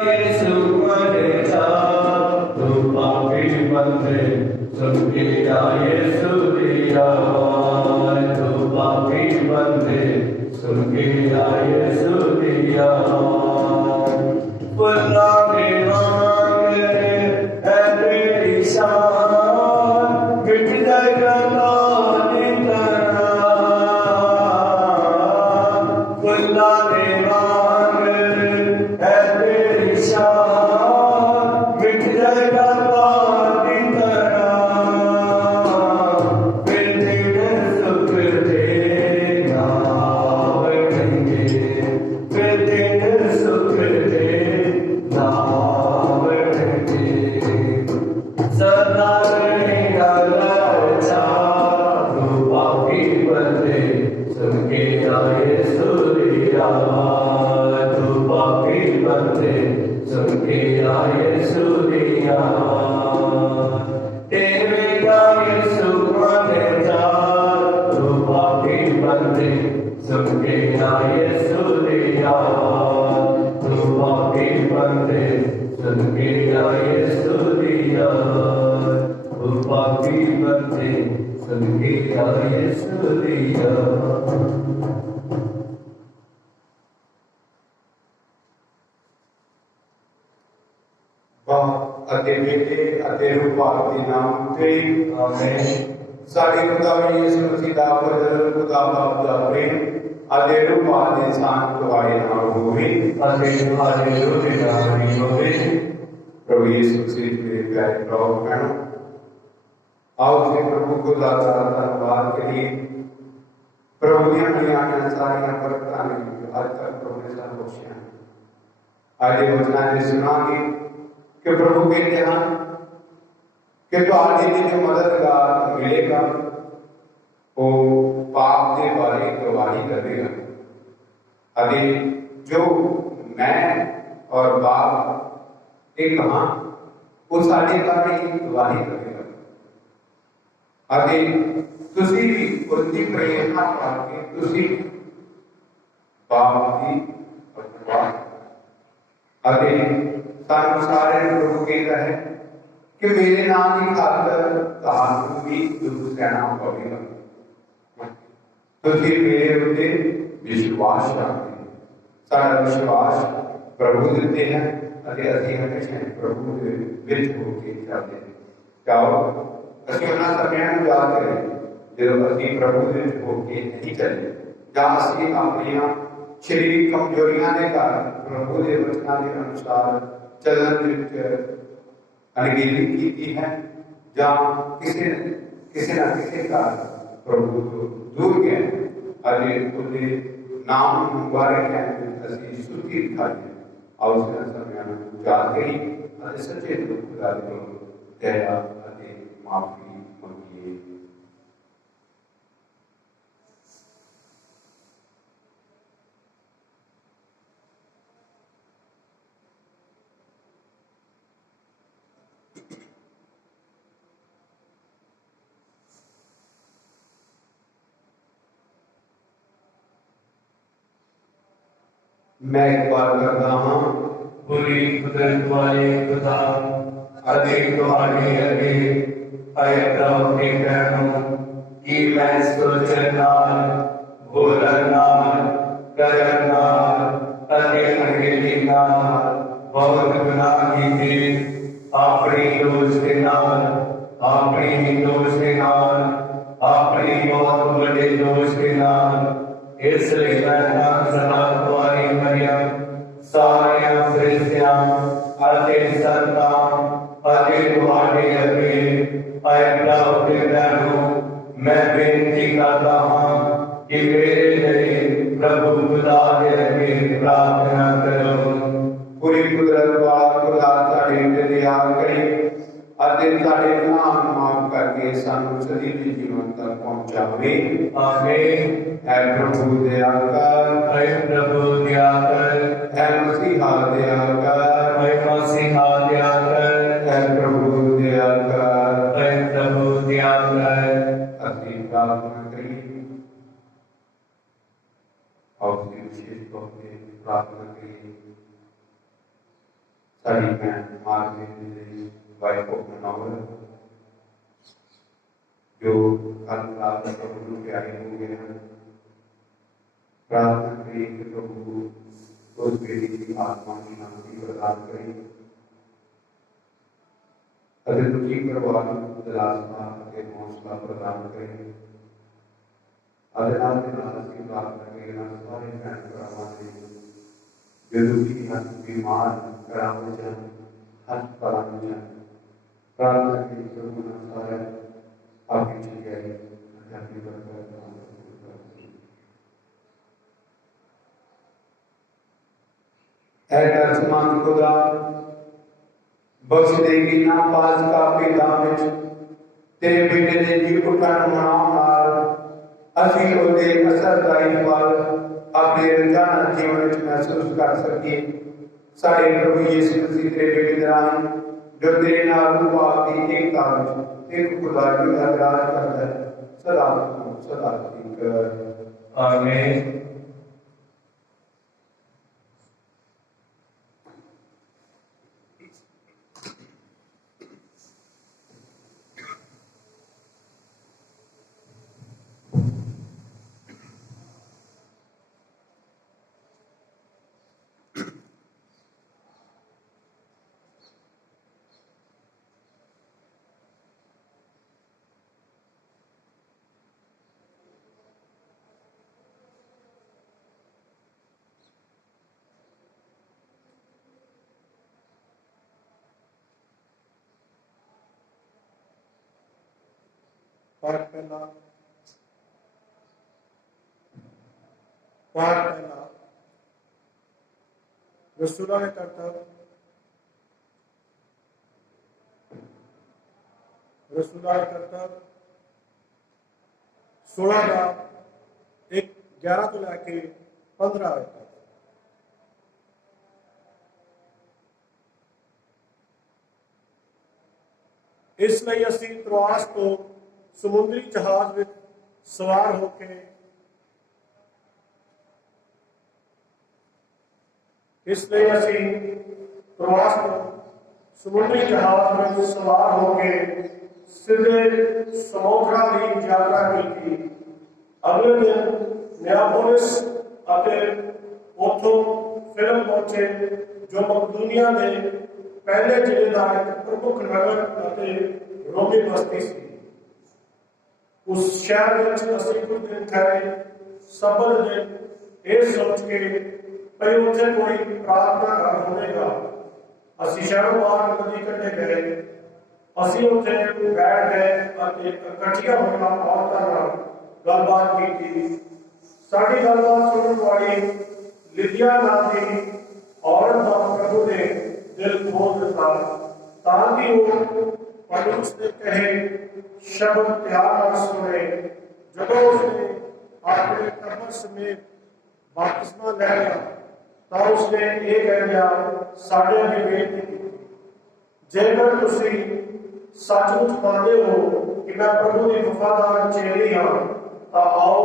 यीशु मरे जा तू पापी बंदे सबके यीशु दिया तू पापी बंदे सबके यीशु दिया पुल्ला के मांगे है तेरी शान मिट जाएगा पानी तरह पुल्ला के मांगे है तेरी शान मिट जाएगा पानी तरह फिर तेरे सुख देना बढ़ेंगे फिर तेरे सुख देना बढ़ेंगे सदा रहेगा लाचा तू पापी बंदे सबके आए सूर्या तू पापी बंदे सबके आए सूर्या तेरे गाए सुमाने जा तू पापी बंदे सबके आए सूर्या तू पापी बंदे सबके आए सूर्या तू पापी बंदे सबके आए सूर्या ਅਤੇ ਬੇਟੇ ਅਤੇ ਰੂਹ ਪਾਕ ਦੇ ਨਾਮ ਤੇ ਆਮੀਨ। ਸਾਡੇ ਖੁਦਾ ਯਿਸੂ ਮਸੀਹ ਦਾ ਫਜ਼ਲ ਖੁਦਾ ਬਾਪ ਦਾ ਪ੍ਰੇਮ ਅਤੇ ਰੂਹ ਪਾਕ ਦੇ ਸਾਥ ਤੁਹਾਡੇ ਨਾਲ ਹੋਵੇ ਅਤੇ ਤੁਹਾਡੇ ਰੂਹ ਦੇ ਨਾਲ ਵੀ ਹੋਵੇ। ਪ੍ਰਭੂ ਯਿਸੂ ਮਸੀਹ ਦੇ ਪਿਆਰੇ ਭਰਾਓ ਭੈਣੋ, ਆਓ ਜੀ ਪ੍ਰਭੂ ਖੁਦਾ ਦਾ ਧੰਨਵਾਦ ਕਰੀਏ। ਪ੍ਰਭੂ ਦੀਆਂ ਮਿਲੀਆਂ ਸਾਰੀਆਂ ਬਰਕਤਾਂ ਨੇ ਅੱਜ ਤੱਕ ਪ੍ਰਭੂ ਨੇ ਸਾਨੂੰ ਬਖਸ਼ੀਆਂ। ਅੱਜ ਦੇ ਵਚਨਾਂ ਦੇ ਸੁਣਾਂਗੇ कि प्रभु कहते हैं कि ਤੁਹਾਡੇ ਲਈ जो मददगार मिलेगा वो पाप के बारे गवाही करेगा अरे जो मैं और बाप एक हाँ वो साढ़े बारे गवाही करेगा अरे तुसी भी उसकी प्रेरणा पाके तुसी बाप की अरे सानू सारे प्रभु कहता है कि मेरे नाम की खातर तुहानू भी दुख सहना पवेगा तुसीं मेरे उत्ते विश्वास रखते साडा विश्वास प्रभु दिते हैं अते असीं हमेशा प्रभु दे विच होके चलदे हैं। जाओ असीं उन्हां समयां नूं याद करिए जदों असीं प्रभु दे विच होके नहीं चले जां असीं अपणियां शरीरिक कमजोरियां दे कारण प्रभु दे वचनां दे अनुसार चलन विच अनगेली की है जां किसी ना किसी का प्रभु तो दूर गए अरे उसके नाम मुबारक है असीं स्तुति दिखाई और उसने समय याद करी अरे सच्चे दुख खुदा दे दया अते माफी मंगिए। मैं एक बार करता हाँ पूरी कुदरत वाले खुदा अधिक तुम्हारे अगे आय प्रभु के कहूँ कि मैं सोचन नाल बोलन नाल करन नाल अगे अंगेली नाल बहुत गुनाह कीते अपनी दोष के नाल अपनी दोष के नाल अपनी बहुत बड़े दोष के नाल इसलिए मैं सदा तुम्हारी मरियम सारिया फरिश्तियां अते संतां अते तुम्हारे अगे आए प्रभु के कहूँ मैं बेनती करता हूँ कि मेरे लिए प्रभु खुदा के अगे प्रार्थना करो। पूरी कुदरत वाला खुदा साडे ते दया करे अते साडे गुनाह माफ करके सानू सजीवी जीवन तक पहुंचावे आमीन। ऐ प्रभु दया कर ऐ प्रभु दया कर ऐ मसीहा दया कर ऐ मसीहा दया कर ऐ प्रभु दया कर ऐ प्रभु दया कर। असीं प्रार्थना करिए और विशेष तौर पर प्रार्थना करिए साड़ी भैन मार्गरेट वाइफ ऑफ मनोहर जो कल रात प्रभु प्यारे हो गए हैं। प्रार्थना करें कि प्रभु उस बेटी की आत्मा की शांति प्रदान करें। अगर दुखी परिवार को दिलासा के हौसला प्रदान करें। अदनाल के नाम की प्रार्थना करें सारे भैन भरावां ने जो दुखी हैं बीमार कराने जान हस्पताल में जान प्रार्थना करें प्रभु ना सारे आपकी जगह अपनी बरकत ऐ दर्शमान खुदा बख्श देगी ना पास का पिता विच तेरे बेटे ने जी उठन मनाउण नाल असीं ओहदे असरदाई फल अपने रोजाना जीवन विच महसूस कर सकीए। साडे प्रभु यीशु मसीह तेरे बेटे दे राह जो तेरे नाल रूपात दी एकता विच एक खुदाई दा राज करदा है सदा ठीक। आमीन। पाठ पहला रसूलों के कर्तव्य रसूलों के कर्तव्य 16 का 11 तो लैके 15 तक। इसलिए असीं त्रोआस तो समुद्री जहाज में सवार होके इसलिए असीं त्रोआस तो समुद्री जहाज में सवार होके सीधे समोथरा की यात्रा की थी। अगले दिन नियापोलिस ਅਤੇ ਉੱਥੋਂ ਫਿਲਮ ਪਹੁੰਚੇ जो मकदूनिया के पहले जिले का एक प्रमुख नगर ਅਤੇ रोमी बस्ती सी। उस शहर में असीं कुछ दिन ठहरे। सबर दिन ये सोच के भई उत्थे कोई प्रार्थना घर होगा। असीं शहरों बाहर नदी कंढे गए। असीं उत्थे बैठ गए ਅਤੇ इकट्ठियां होइयां औरतां नाल गलबात की। साडी गलबात सुनने वाली लिदिया नाम की औरत का प्रभु ने दिल खोल दिता ताकि वो पौलुस ने कहे शब्द त्याग सुने। जब उसने अपने टब्बर समेत बपतिस्मा ले लिया तो उसने ये कह दिया साढ़े अगे बेनती की जेकर तुसी सचमुच मानते हो कि मैं प्रभु की वफादार चेली हाँ तो आओ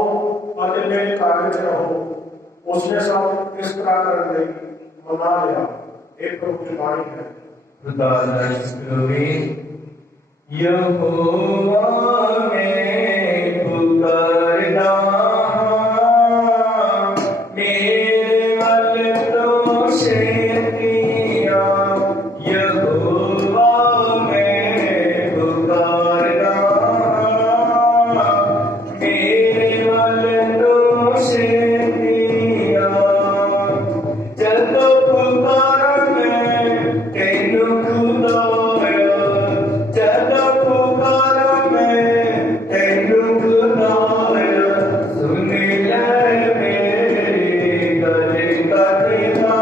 और मेरे कार्य च रहो। उसने सब इस तरह करने मना लिया। एक प्रभु की वाणी है। यहोवा मैं पुकारदा मेरे वल तो शेतिया। यहोवा मैं पुकारदा मेरे वल तो शेतिया। जदों पुकारा मैं तेनू खुदाया। जदों पुकारा मैं तेनू खुदाया। सुन ले मेरी गले कदना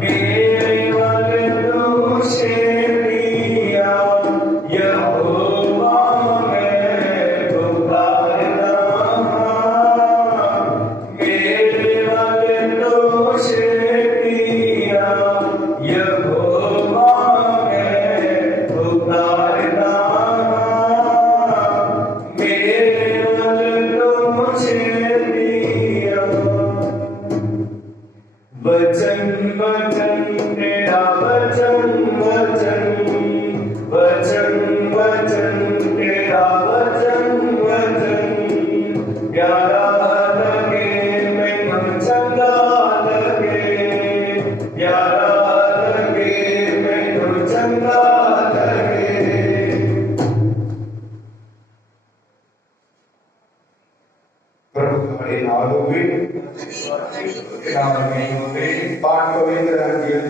मेरे वल तू शेतिया। यहोवा मैं पुकारदा मेरे वल तू शेतिया। यहोवा मैं पुकारदा मेरे वल तू शेतिया। वचन वचन तेरा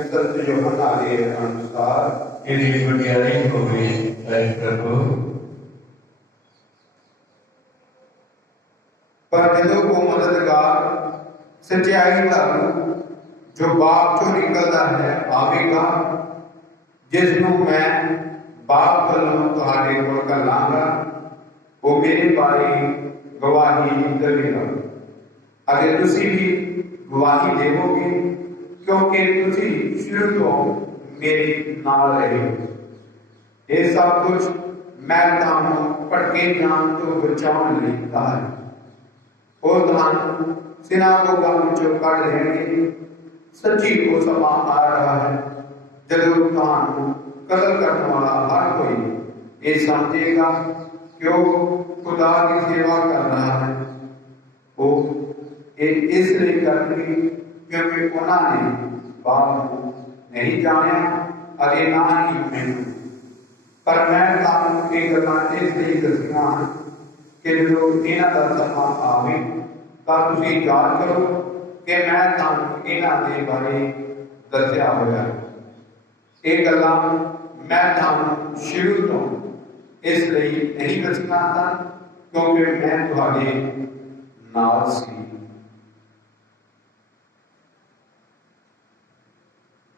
संत यूहन्ना के अनुसार तेरी बड़ियाई हो गई ऐ प्रभु। पर जदों को मददगार सच्चाई का रूप जो बाप चो निकलता है आवेगा, जिसनों मैं बाप वालों तुहाडे कोल घल्लांगा, वो मेरे बारे गवाही देवेगा। अगर तुसी भी गवाही देवोगे क्योंकि तुसी शुरू तो मेरे नाल रहे हो। ये सब कुछ मैं तुहानू भटके जान तो बचाने लई कहा है। वो तुहानू सिनागोगां विचों कढ देणगे। सच्ची को समा आ रहा है जदों तुहानू कत्ल करने वाला हर कोई ये समझेगा कि वो खुदा की सेवा कर रहा है। वो इसलिए करके क्योंकि उन्होंने बाप को नहीं जाना अगे ना ही मैनू। पर मैं तुहानू ये गल्लां इसलिए दसियां कि जो इन्हां दा समा आवे तां तुसीं याद करो कि मैं तुहानू इन्हां दे बारे दस्या होया। ये गल्लां मैं तुहानू शुरू तो इसलिए नहीं दसियां क्योंकि मैं तुहाडे नाल सी।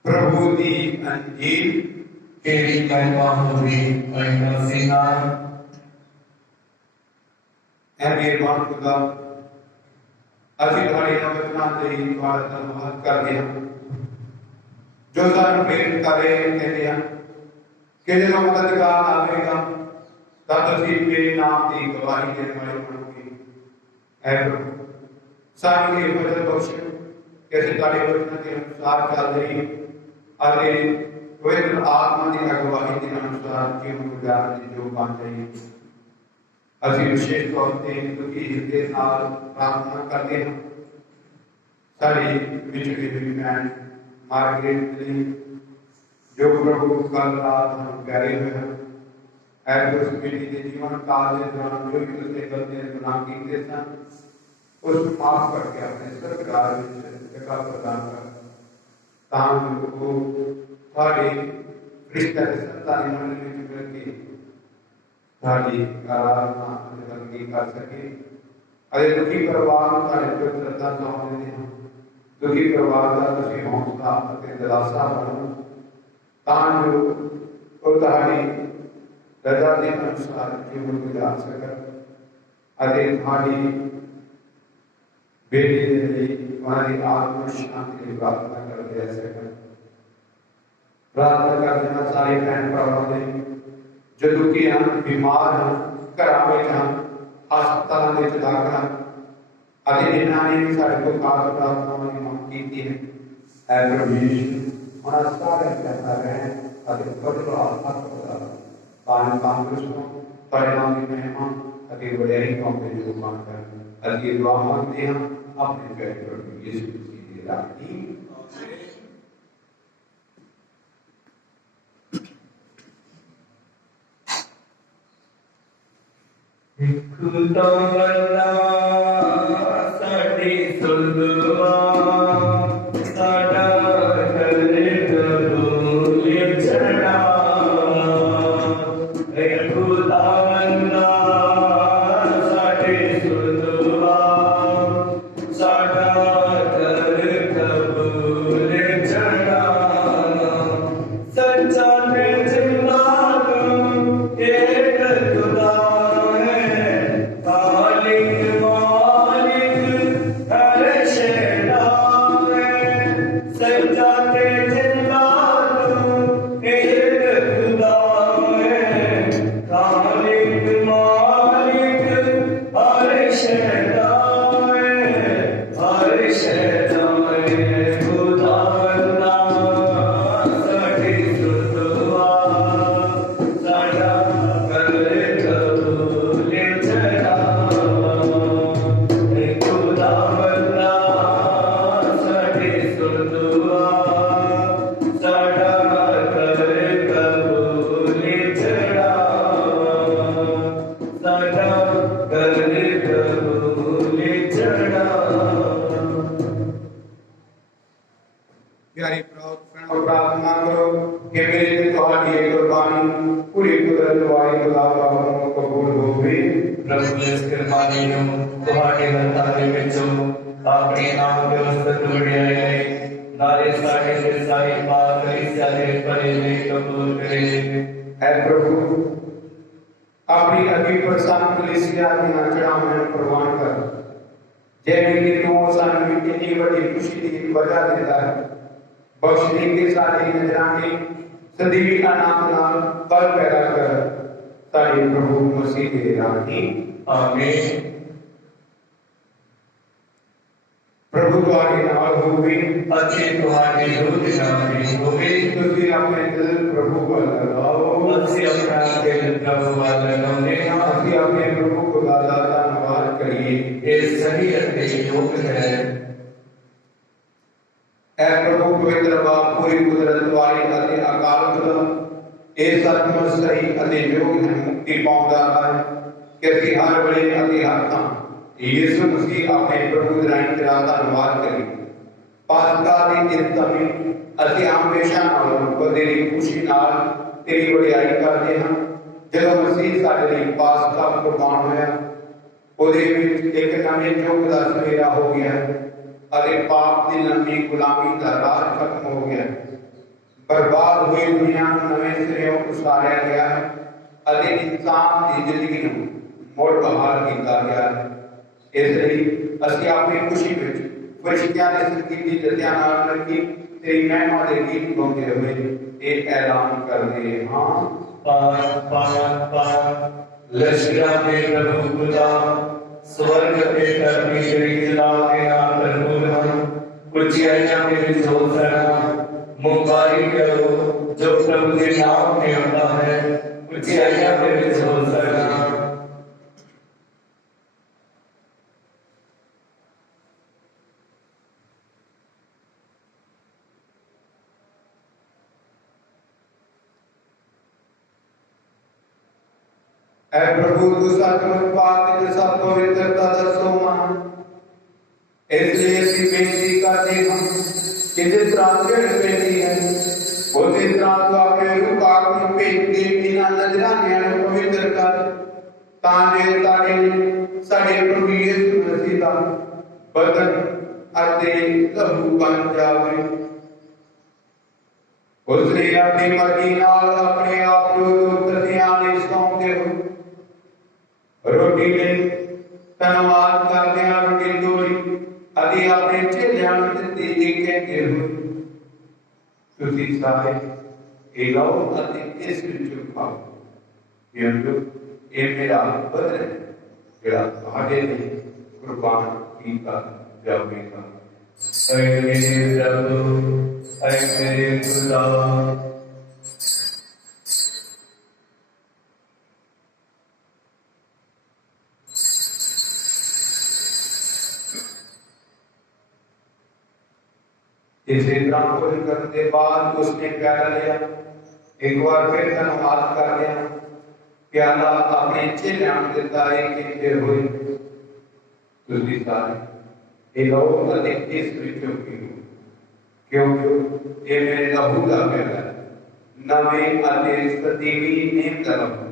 प्रभु दी अंजील। तेरी महिमा होगी ऐ मसीहा। ऐ मेहरबान खुदा, असीं तुहाडे वचनां ते तुहाडा धन्नवाद करदे हां जो सानू प्रेरित कर रहे कहते हैं कि जो मददगार आवेगा तब तुसीं मेरे नाम की गवाही देने वाले बनोगे। ऐ प्रभु सानू ये वचन बख्श कि असीं तुहाडे वचनां के अनुसार चलदे रहीए अते पवित्र आत्मा की अगवाई के अनुसार जीवन गुजारने की जो बन जाइए। असीं विशेष तौर पर दुखी हृदय नाल प्रार्थना करते हैं साड़ी बिछड़ी हुई भैन मार्गरेट ने जो प्रभु कल रात हम प्यारे हुए हैं। ऐ उस बेटी के जीवन काल के दौरान जो भी उसने गलतियां गुनाह किए सन उस माफ करके अपने सरकार में जगह प्रदान कर ताकि वो थोड़े रिश्ते सत्ता मंडली में मिलके थोड़ी आराधना बंदगी कर सके। अरे दुखी परिवार में थोड़े पवित्रता चाहते हैं। दुखी परिवार का तुसीं हौसला और दिलासा बनो ताकि वो थोड़ी रजा के अनुसार जीवन गुजार सकन। अरे थोड़ी बेटी के लिए हमारी आत्मा शांति की प्रार्थना करते रह सकन। प्रार्थना कर देना सारे बहन भरावां दे जो दुखी हैं, बीमार हैं, घरां विच हैं, हस्पतालों के दाखल हैं अते इन्होंने भी साढ़े को खास प्रार्थनावां की मांग की है। ऐ प्रभु यीशु उन्हां सारे कहता रहे अते बदला हक होता पान तंदुरुस्त हो तुहाडे नाम की महिमा अते वडियाई पाउंदे जो मान कर अते दुआ मांगते हैं अपने प्यारे प्रभु यीशु मसीह के नाम। खुदा बंदा साडी सुलवा साडा करे कबूल चढ़ा। खुदा बंदा साडी सुलवा साडा करे कबूल चढ़ा। सच्चा ते जिंदा एक खुदा है, खालिक और प्रार्थना करो कि मेरे ते तुहाडी ये कुर्बानी पूरी कुदरत वाली खुदा पाक कबूल होवे। प्रभु इस कुर्बानी ਨੂੰ ਤੁਹਾਡੇ ਹੱਥਾਂ ਦੇ ਵਿੱਚੋਂ ਆਪਣੇ ਨਾਮ ਦੇ ਉਸਤਤ ਵਡਿਆਈ ਲਈ ਨਾਲੇ ਸਾਡੇ ਤੇ ਸਾਰੀ ਪਾਪ ਕਲੀਸਿਆ ਦੇ ਭਲੇ ਲਈ ਕਬੂਲ ਕਰੇ। ऐ प्रभु अपनी अति प्रसन्न कलीसिया ਦੀਆਂ ਚੜਾਵਾਂ ਨੂੰ ਪ੍ਰਵਾਨ ਕਰ, ਜਿਵੇਂ ਕਿ ਤੂੰ ਸਾਨੂੰ ਇੰਨੀ ਵੱਡੀ ਖੁਸ਼ੀ ਦੀ ਵਜ੍ਹਾ ਦਿੰਦਾ ਹੈ। ਬਖਸ਼ ਦੇ ਕੇ ਸਾਡੀ ਨਜ਼ਰਾਂ ਦੀ ਸਦੀਵੀ ਆਨੰਦ ਨਾਲ ਪਲ ਪੈਦਾ ਕਰ, ਸਾਡੇ ਪ੍ਰਭੂ ਮਸੀਹ ਦੇ ਰਾਹੀਂ ਆਮੀਨ। प्रभु ਤੁਹਾਡੇ ਨਾਲ ਹੋਵੇ ਅਤੇ ਤੁਹਾਡੀ ਰੂਹ ਦੇ ਨਾਲ ਵੀ ਹੋਵੇ। ਤੁਸੀਂ ਆਪਣੇ ਦਿਲ ਪ੍ਰਭੂ ਵੱਲ ਲਗਾਓ। ਅਸੀਂ ਆਪਣਾ ਦਿਲ ਪ੍ਰਭੂ ਵੱਲ ਲਗਾਉਂਦੇ ਹਾਂ। ਅਸੀਂ ਆਪਣੇ ਪ੍ਰਭੂ ਖੁਦਾ ਦਾ ਧੰਨਵਾਦ ਕਰੀਏ। ਇਹ ਸਹੀ ਅਤੇ ਯੋਗ ਹੈ। ऐ प्रभु पवित्र बाप पूरी कुदरत वाली ਅਤੇ ਅਕਾਲ ਪੁਰਖ ਇਹ ਸੱਚਮੁੱਚ ਸਹੀ ਅਤੇ ਯੋਗ ਹੈ ਮੁਕਤੀ ਪਾਉਂਦਾ ਹੈ ਕਿ ਅਸੀਂ ਹਰ ਵੇਲੇ ਅਤੇ ਹਰ ਥਾਂ ਯਿਸੂ ਮਸੀਹ ਆਪਣੇ ਪ੍ਰਭੂ ਦੇ ਰਾਹੀਂ ਤੇਰਾ ਧੰਨਵਾਦ ਕਰੀਏ। ਪਾਸਕਾ ਦੀ ਇਸ ਸਮੇਂ ਅਸੀਂ ਹਮੇਸ਼ਾ ਨਾਲੋਂ ਵਧੇਰੇ ਖੁਸ਼ੀ ਨਾਲ ਤੇਰੀ ਵਡਿਆਈ ਕਰਦੇ ਹਾਂ। ਜਦੋਂ ਮਸੀਹ ਸਾਡੇ ਲਈ ਪਾਸਕਾ ਕੁਰਬਾਨ ਹੋਇਆ, ਉਹਦੇ ਵਿੱਚ ਇੱਕ ਨਵੇਂ ਯੁੱਗ ਦਾ ਸਵੇਰਾ ਹੋ ਗਿਆ ਅਤੇ ਪਾਪ ਦੀ ਲੰਮੀ ਗੁਲਾਮੀ ਦਾ ਰਾਜ ਖਤਮ ਹੋ ਗਿਆ। ਬਰਬਾਦ ਹੋਈ ਦੁਨੀਆ ਨੂੰ ਨਵੇਂ ਸਿਰਿਓਂ ਉਸਾਰਿਆ ਗਿਆ ਹੈ ਅਤੇ ਇਨਸਾਨ ਦੀ ਜ਼ਿੰਦਗੀ ਨੂੰ ਮੁੜ ਬਹਾਲ ਕੀਤਾ ਗਿਆ ਹੈ। ਇਸ ਲਈ ਅਸੀਂ ਆਪਣੀ ਖੁਸ਼ੀ ਵਿੱਚ ਫਰਿਸ਼ਤਿਆਂ ਦੇ ਸੰਗੀਤੀ ਜਥਿਆਂ ਨਾਲ ਮਿਲ ਕੇ ਤੇਰੀ ਮਹਿਮਾ ਦੇ ਗੀਤ ਗਾਉਂਦੇ ਹੋਏ ਇਹ ਐਲਾਨ ਕਰਦੇ ਹਾਂ। ਪਾਕ ਪਾਕ ਪਾਕ ਲਸ਼ਕਰਾਂ ਦੇ ਪ੍ਰਭੂ ਖੁਦਾ, स्वर्ग के धरती तेरी ला के नाम भरपूर हम, उच्चाइयां में होसना मुबारक करो जो प्रभु के नाम में आता है। उच्चाइयां में होसना। ऐ प्रभु तू सचमुच पाक ते सब पवित्रता दा सोमन, इसलिए ਅਸੀਂ ਬੇਨਤੀ ਕਰਦੇ ਹਾਂ ਕਿ ਜਿਸ ਤਰ੍ਹਾਂ ਚੜ੍ਹ ਪੈਂਦੀ ਹੈ ਉਸੇ ਤਰ੍ਹਾਂ ਤੂੰ ਆਪਣੇ ਰੂਹ ਪਾਕ ਨੂੰ ਭੇਜ ਕੇ ਇਹਨਾਂ ਨਜ਼ਰਾਨਿਆਂ ਨੂੰ ਪਵਿੱਤਰ ਕਰ, ਤਾਂ ਜੇ ਸਾਡੇ ਪ੍ਰਭੂ ਯਿਸੂ ਮਸੀਹ ਦਾ ਬਦਨ ਅਤੇ ਲਹੂ ਬਣ ਜਾਵੇ। ਉਸਨੇ ਆਪਣੀ ਮਰਜ਼ੀ ਨਾਲ ਆਪਣੇ ਆਪ ਨੂੰ ਦਰਦਿਆਂ ਲਈ ਸੌਂਪਦੇ ਹੋ। रोटी ले धन्यवाद करते हैं, रोटी तोड़ी अति अपने चेलियां ਨੂੰ ਦਿੱਤੀ ਇਹ ਕਹਿੰਦੇ ਹੋ ਤੁਸੀਂ ਸਾਰੇ ਇਹ ਲਓ ਅਤੇ ਇਸ ਵਿੱਚੋਂ ਖਾਓ, ਕਿਉਂਕਿ ਇਹ ਮੇਰਾ ਬਦਨ ਹੈ ਜਿਹੜਾ ਤੁਹਾਡੇ ਲਈ ਕੁਰਬਾਨ ਕੀਤਾ ਜਾਵੇਗਾ। ऐ मेरे प्रभु, ऐ मेरे खुदा, इसे भोजन करने के बाद उसने प्याला लिया, एक बार फिर धन्यवाद कर लिया, प्याला अपने चेलियां ਨੂੰ ਦਿੱਤਾ ਇਹ ਕਹਿੰਦੇ ਹੋਏ ਤੁਸੀਂ ਸਾਰੇ ਇਹ ਲਓ ਅਤੇ ਇਸ ਵਿੱਚੋਂ ਪੀਓ, ਕਿਉਂਕਿ ਇਹ ਮੇਰੇ ਲਹੂ ਦਾ ਪਿਆਲਾ ਹੈ, ਨਵੇਂ ਅਤੇ ਸਦੀਵੀ ਨੇਮ ਦਾ ਲਹੂ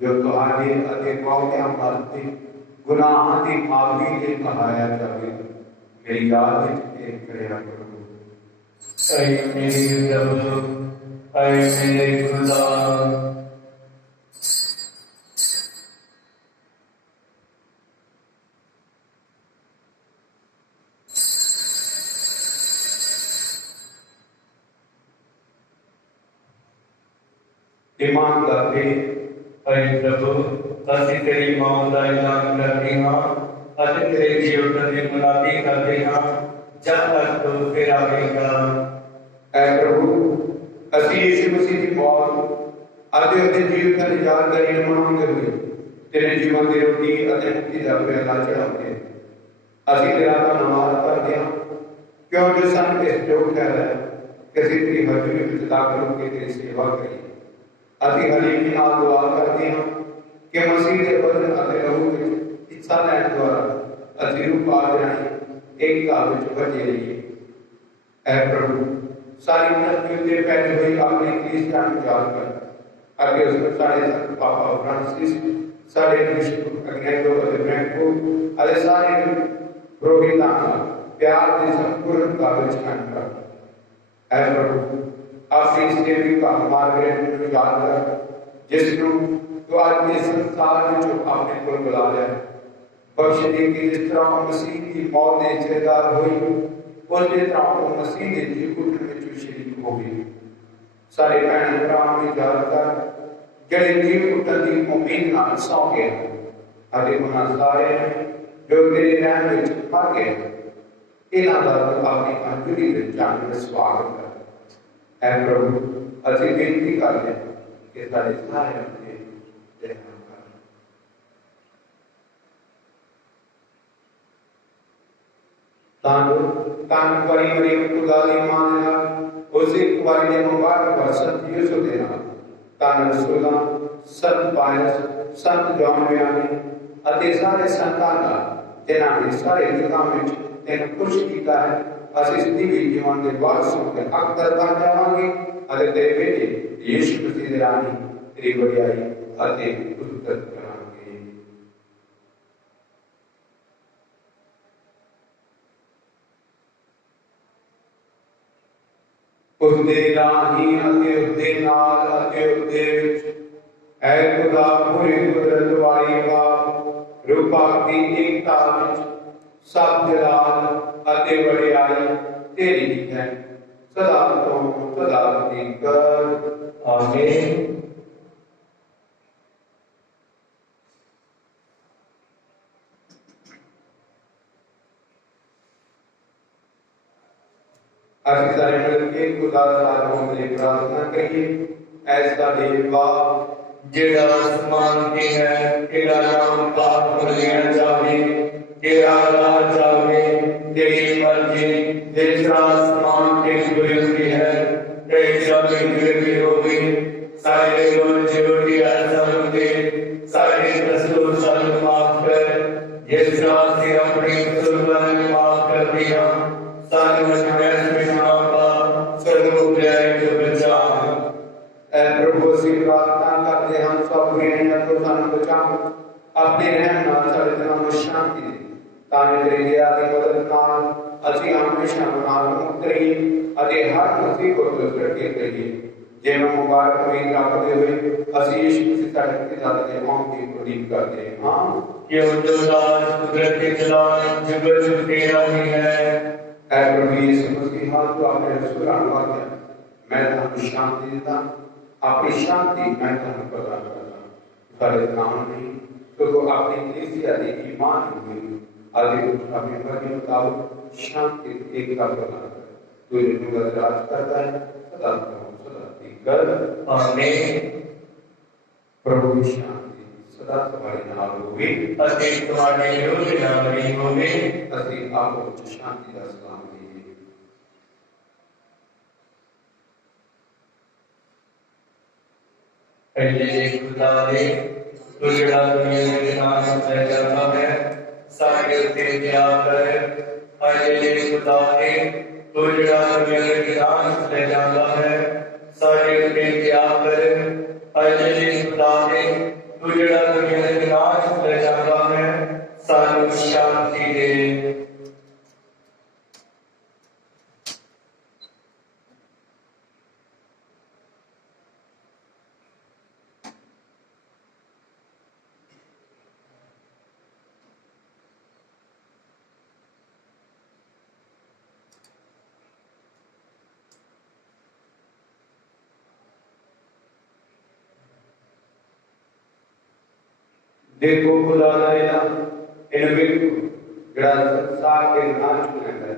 ਜੋ ਤੁਹਾਡੇ ਅਤੇ ਬਹੁਤਿਆਂ ਵਾਸਤੇ ਗੁਨਾਹਾਂ ਦੀ ਮਾਫੀ ਲਈ ਬਹਾਇਆ ਜਾਵੇਗਾ। ਮੇਰੀ ਯਾਦ ਵਿੱਚ ਇਹ ਕਰਿਆ ਕਰੋ। ऐ मेरे प्रभु, ऐ मेरे खुदा, ईमानदार है ऐ प्रभु, ਅਸੀਂ ਤੇਰੀ ਮੌਤ ਦਾ ਐਲਾਨ ਕਰਦੇ ਹਾਂ ਅਤੇ ਤੇਰੇ ਜੀਵਨ ਦੀ ਮੁਨਾਦੀ ਕਰਦੇ ਹਾਂ जब तक तू फिर आवेगा। ऐ प्रभु ਅਸੀਂ यीशु मसीह ਦੀ ਮੌਤ ਅਤੇ ਉਹਦੇ ਜੀਵਨ ਦੀ ਯਾਦਗਾਰੀ ਨੂੰ ਮਨਾਉਂਦੇ ਹੋਏ ਤੇਰੇ ਜੀਵਨ ਦੀ ਰੋਟੀ ਅਤੇ ਮੁਕਤੀ ਦਾ ਪਿਆਲਾ ਚੜਾਉਂਦੇ ਹਾਂ। ਅਸੀਂ ਤੇਰਾ ਧੰਨਵਾਦ ਕਰਦੇ ਹਾਂ ਕਿਉਂਕਿ ਸਾਨੂੰ ਇਸ ਯੋਗ ਠਹਿਰਾਇਆ ਕਿ ਅਸੀਂ ਤੇਰੀ ਹਜ਼ੂਰੀ ਵਿੱਚ ਦਾਖਲ ਹੋ ਕੇ ਤੇਰੀ ਸੇਵਾ ਕਰੀਏ। ਅਸੀਂ ਹਲੀਮੀ ਨਾਲ ਦੁਆ ਕਰਦੇ ਹਾਂ ਕਿ ਮਸੀਹ ਦੇ ਬਦਨ ਅਤੇ ਲਹੂ ਵਿੱਚ ਹਿੱਸਾ ਲੈਣ ਦੁਆਰਾ ਅਸੀਂ ਰੂਹ ਪਾ ਰਾਹੀਂ एक काल ਵਿੱਚ ਬਚੇ ਰਹੀਏ। ऐ प्रभु सारी धरती उत्ते फैली हुई अपनी कलीसिया नूं याद कर। अगे उसमें साढ़े संत पापा फ्रांसिस, साढ़े बिशप अग्नेलो और ब्रैंको अरे सारे पुरोहितां नाल प्यार की संपूर्णता विच कर। ऐ प्रभु अपनी सेविका मार्गरेट नूं याद कर, जिसनूं तू आज इस संसार विचों अपने कोल बुला लिया। बख्श दे कि जिस तरह मसीह की मौत दे हिस्सेदार हुई, उस तरह मसीह के जी उठण विच शरीक हो गई। सारे भैन भरावां नूं याद कर, ਜਿਹੜੇ ਜੀ ਉਠਣ ਦੀ ਉਮੀਦ ਨਾਲ ਸੌ ਗਏ ਅਤੇ ਉਹਨਾਂ ਸਾਰੇ ਜੋ ਤੇਰੇ ਰਹਿਣ ਵਿੱਚ ਮਰ ਗਏ, ਇਹਨਾਂ ਦਾ ਆਪਣੀ ਅੰਜਲੀ ਦੇ ਚੰਨ ਵਿੱਚ ਸਵਾਗਤ ਕਰ। ਐ ਪ੍ਰਭੂ ਅਸੀਂ ਬੇਨਤੀ ਕਰਦੇ ਹਾਂ ਕਿ ਸਾਡੇ ਸਾਰੇ ਆਪਣੇ ਰਹਿਮ ਕਰ। ਤਾਂ ਵਾਰੀ ਮਰੀਮ ਖੁਦਾ ਦੀ ਮਾਂ ਦੇ ਨਾਲ ਉਸੇ ਕੁਆਰੀ ਦੇ ਮੁਬਾਰਕ ਵਰਸਤ ਯਿਸੂ ਦੇ ਨਾਲ ਧੰਨ ਰਸੂਲਾਂ, ਸੰਤ ਪਾਇਸ, ਸੰਤ ਜੌਨ ਵਿਆਨੀ ਅਤੇ ਸਾਰੇ ਸੰਤਾਂ ਨਾਲ ਜਿਨ੍ਹਾਂ ਨੇ ਸਾਰੇ ਯੁੱਗਾਂ ਵਿੱਚ ਤੈਨੂੰ ਖੁਸ਼ ਕੀਤਾ ਹੈ, ਅਸੀਂ ਸਦੀਵੀ ਜੀਵਨ ਦੇ ਵਾਰਸ ਹੋ ਕੇ ਹੱਕਦਾਰ ਬਣ ਜਾਵਾਂਗੇ ਅਤੇ ਤੇਰੇ ਬੇਟੇ ਯਿਸੂ ਮਸੀਹ ਦੇ ਰਾਹੀਂ ਤੇਰੀ ਵਡਿਆਈ ਅਤੇ ਉਸਤਤ ਕਰਾਂਗੇ। उसके राही अते उसके नाल अते उसके विच ऐ खुदा पूरी कुदरत वाली बाप रूपा की एकता विच सब जलाल अते वडियाई तेरी ही है सदा तो सदा की कर। आमीन। ਅਸੀਂ ਸਾਰੇ ਮਿਲ ਕੇ ਖੁਦਾ ਦਾ ਨਾਮ ਲਈ ਪ੍ਰਾਰਥਨਾ ਕਰੀਏ। ਐਸਾ ਦੇਵਾ ਜਿਹੜਾ ਅਸਮਾਨ ਤੇ ਹੈ, ਤੇਰਾ ਨਾਮ ਪਾਕ ਲਿਆ ਜਾਵੇ, ਤੇਰਾ ਰਾਜ ਆਵੇ, ਤੇਰੀ ਮਰਜ਼ੀ ਜਿਸ ਤਰ੍ਹਾਂ ਅਸਮਾਨ ਤੇ ਹੋਈ ਹੁੰਦੀ ਹੈ ਤੇ ਜ਼ਮੀਨ ਤੇ ਵੀ ਹੋਵੇ। ਸਾਡੇ ਰੋਜ਼ ਰੋਟੀ ਸਾਨੂੰ ਦੇ, ਸਾਡੇ ਕਸੂਰ ਸਾਨੂੰ ਮਾਫ ਕਰ, ਜਿਸ ਤਰ੍ਹਾਂ ਅਸੀਂ ਆਪਣੇ ਕਸੂਰਾਂ ਨੂੰ ਮਾਫ ਕਰਦੇ ਹਾਂ। ਸਾਨੂੰ ਮਜ਼ਬੂਤ ਬਣਾਵਾ, ਸਾਨੂੰ ਪਿਆਰੇ ਤੋਂ ਬਚਾ। ऐ प्रभु ਅਸੀਂ ਪ੍ਰਾਰਥਨਾ ਕਰਦੇ ਹਾਂ ਸਭ ਬੁਰਾਈਆਂ ਤੋਂ ਸਾਨੂੰ ਬਚਾ। ਆਪਣੇ ਰਹਿਣ ਨਾਲ ਸਾਡੇ ਦਿਲਾਂ ਨੂੰ ਸ਼ਾਂਤੀ ਦੇ, ਤਾਂ ਜੋ ਤੇਰੀ ਦਇਆ ਦੀ ਮਦਦ ਨਾਲ ਅਸੀਂ ਹਮੇਸ਼ਾ ਨਾਲ ਮੁਕਤ ਰਹੀਏ ਅਤੇ ਹਰ ਮੁਸੀਬਤ ਤੋਂ ਸੁਰੱਖਿਅਤ ਰਹੀਏ। ਜਿਵੇਂ ਮੁਬਾਰਕ ਉਮੀਦ ਰੱਖਦੇ ਹੋਏ ਅਸੀਂ ਯਿਸੂ ਮਸੀਹ ਸਾਡੇ ਪਿਤਾ ਦੇ ਆਉਣ ਦੀ ਉਡੀਕ ਕਰਦੇ ਹਾਂ। ਕਿਉਂ ਜੋ ਰਾਜ ਕੁਦਰਤ ਦੇ ਜਲਾਲ ਜੁਗ ਜੁਗ ਤੇਰਾ ਹੀ ਹੈ। ऐ प्रभु यीशु मसीह तू अपने रसूलां नूं आख्या, मैं तुहानूं शांति देता, अपनी शांति मैं तुहानूं प्रदान करदा। साडे नाम नहीं तो अपनी कलीसिया दी ईमान हुई आदि अपनी मर्जी मुताबिक शांति एकता प्रदान कर। तू इन्हें राज करता है सदा सदा की कर। आमीन। प्रभु की शांति सदा तुम्हारे नाल होवे ਅਤੇ ਤੁਹਾਡੇ ਰੂਹ ਨਾਲ ਵੀ ਹੋਵੇ। ਅਸੀਂ ਆਪੋ ਵਿੱਚ ਸ਼ਾਂਤੀ ਦਾ ਸਲਾਮ ਦੇਈਏ। ਪਹਿਲੇ ਖੁਦਾ ਦੇ ਤੂੰ ਜਿਹੜਾ ਦੁਨੀਆ ਦੇ ਨਾਮ ਸੱਚਾ ਕਰਦਾ ਹੈ, ਸਾਡੇ ਉੱਤੇ ਦਇਆ ਕਰ। ਪਹਿਲੇ ਖੁਦਾ ਦੇ ਤੂੰ ਜਿਹੜਾ ਦੁਨੀਆ ਦੇ ਨਾਮ ਸੱਚਾ ਕਰਦਾ ਹੈ, ਸਾਡੇ ਉੱਤੇ ਦਇਆ ਕਰ। ਪਹਿਲੇ ਖੁਦਾ ਦੇ ਤੂੰ ਜਿਹੜਾ ਦੁਨੀਆ ਦੇ ਨਾਮ ਸੱਚਾ ਕਰਦਾ ਹੈ, ਸਾਨੂੰ ਸ਼ਾਂਤੀ ਦੇ। देखो खुदा दा इनाम इन बिल्कु जड़ा संसार के नाम चुनेंदा है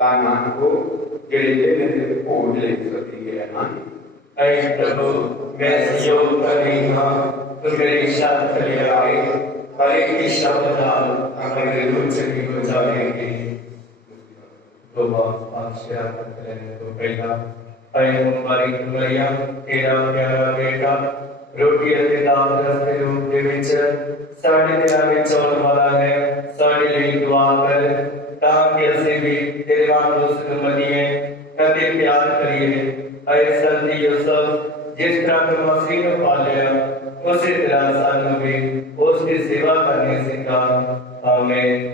ता नाम को जेड़े लेने दे भोज ले सकी है ना। ऐ प्रभु मैं योग कर रही हूँ, तो मेरी शब्द ले आए, हर एक की शब्द डाल हमारे रूप से भी हो जाएगी। तो बात आश्चर्य करने को पहला ऐ मुबारक मरिया तेरा प्यारा बेटा रोटी ਅਤੇ ਦਾਲ ਰਸ ਦੇ ਰੂਪ ਦੇ ਵਿੱਚ ਸਾਡੇ ਦਿਲਾਂ ਵਿੱਚ ਆਉਣ ਵਾਲਾ ਹੈ। ਸਾਡੇ ਲਈ ਦੁਆ ਕਰ ਤਾਂ ਕਿ ਅਸੀਂ ਵੀ ਤੇਰੇ ਵਾਂਗ ਉਸ ਨੂੰ ਮੰਨੀਏ ਅਤੇ ਪਿਆਰ ਕਰੀਏ। ਐ ਸੰਤ ਯੂਸਫ जिस तरह तुम मसीह को पालिया उसी तरह सानू भी उसकी सेवा करनी सिखा। आमीन।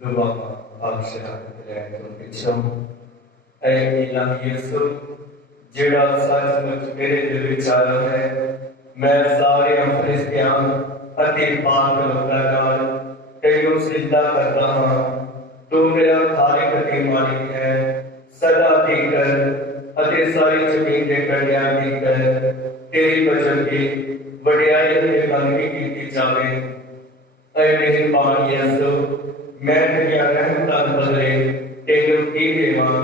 दुआ पिछों ऐ इलाही यीशु जेड़ा सचमुच मेरे दिल विच आया है, मैं सारे फरिश्तियां अति पाक लोकां नाल तैनूं सिजदा करदा हां। तू मेरा खालिक ते मालिक है, सदा तीकर अति सारी जमीन के कंढियां तीकर तेरी भजन की वडियाई अते बंदगी कीती जावे। ऐ मेहरबान यीशु मैं तेरिया रहमतां बदले तेनूं की देवां।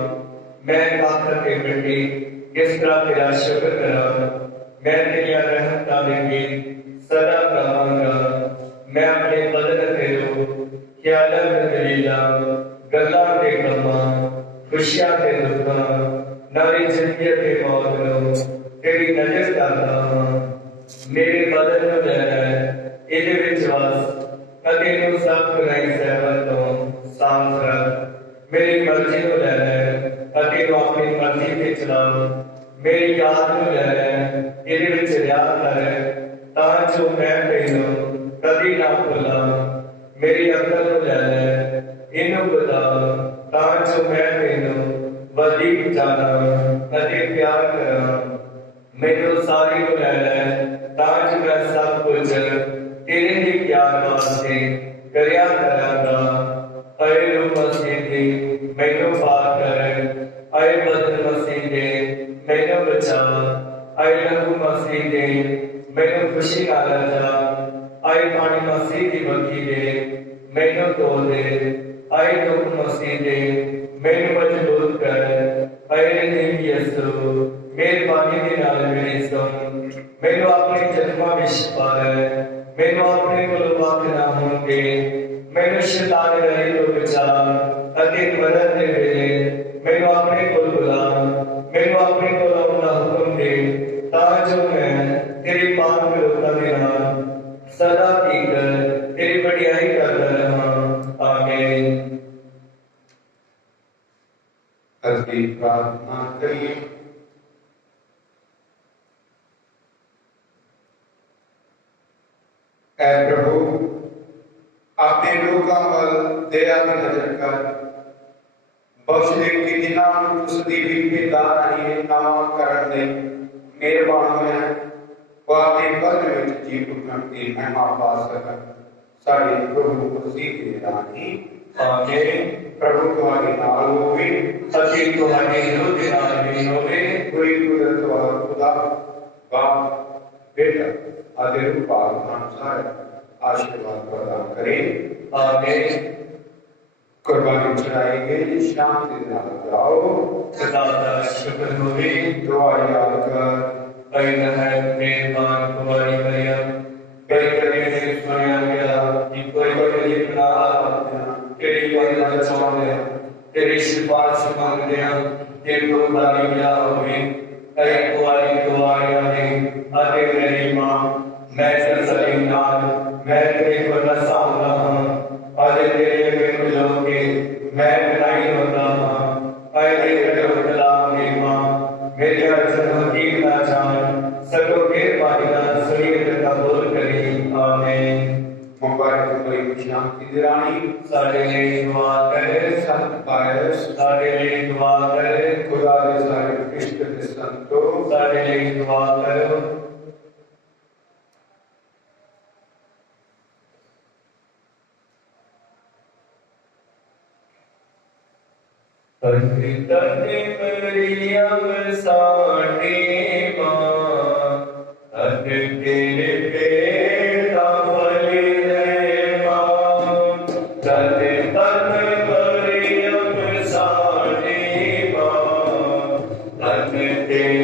मैं आखर के मिट्टी किस तरह तेरा शुक्र करा। मैं तेरिया रहमतां दे गीत सदा गावांगा। मैं अपने बदन ते रूह ख्यालां ते दलीलां गल्लां ते कम्मां खुशियां ते दुखां नवी जिंदगी ते मौत नूं तेरी नजर करदा हां। मेरे बदन नूं लै लै इहदे विच वस कदे नूं सब बुराई सहमत तो साफ रख। मेरी मर्जी को लै लै कदे नूं अपनी मर्जी ते चला। मेरी याद नूं लै लै इहदे विच रिहा कर तां जो मैं तैनूं कदी ना भुलां। मेरी अकल नूं लै लै इहनूं बता तां जो मैं तैनूं वधिक जाणां अते प्यार करां। मैनूं सारी को लै लै तां जो मैं सब कुछ तेरे ही प्यार वास्ते करया करांगा। ऐ रूह मसीह दी मैनूं पाक कर। ऐ बदन मसीह दे मैनूं बचा। ऐ लहू मसीह दे मैनूं खुशी नाल रचा। ऐ पानी मसीह दी बखी दे मैनूं धो दे। ऐ दुख मसीह दे मैनूं मजबूत कर। ऐ रहीम यीशु मेहरबानी दे नाल मेरी सुन। मैनूं अपने जख्मां विच पार मैनूं अपने कोलों वख ना होण दे। मैनूं शैतान राही तो बचा अते मरण दे वेले मैनूं अपने कोल बुला। मैनूं अपने कोल आउण दा हुक्म दे तां जो मैं तेरे पाक लोकां दे नाल सदा तीकर तेरी वडियाई करदा रहां। आमीन। असली प्रार्थना करिए। ऐ प्रभु अपने लोगों वल दया की नजर कर। बख्श दे कि जिन्हां नूं तुस दी भेदा राहीं नवां करन लई मेहरबान होया वो अपने बदन विच जी उठण दी महिमा पा सकन। साडे प्रभु मसीह दे राहीं आमीन। प्रभु तुहाडे नाल होवे अते तुहाडे रूह दे नाल भी होवे। कोई कुदरत वाला खुदा बाप बेटा अते रूह पाक अनुसार आशीर्वाद प्रदान करे। आमीन। कुर्बानी चढ़ाई गई शांति दे नाल जाओ। खुदा दा शुक्र होवे। दुआ याद कर। ऐ मेहरबान कुमारी मरियम बेकरी ने सुनिया गया कि कोई बड़ी बना तेरी वंदना चाहते तेरी सिफारिश मांगते हैं कि तो दानी मिला होवे। ऐ कुमारी कुमारियां ने अते मेरी मां मैं सलीम नाल मैं तेरे को नसाऊंगा हां। अते तेरे अगे मिलो के मैं बनाई होता हां। ऐ तेरे कलाम की मां मेरे अर्जन की ना जान सको के पानी ना सुनिए कबूल करी। आमीन। मुबारक मरी शांति दी रानी साडे लिए दुआ करे। संत पायस साडे लिए दुआ ਸਾਡੇ ਲਈ ਦੁਆ ਕਰੋ। तने मरियम साडी मां तन तेरे पेटा फली रे मां तने मरियम साडी मां तन तेरे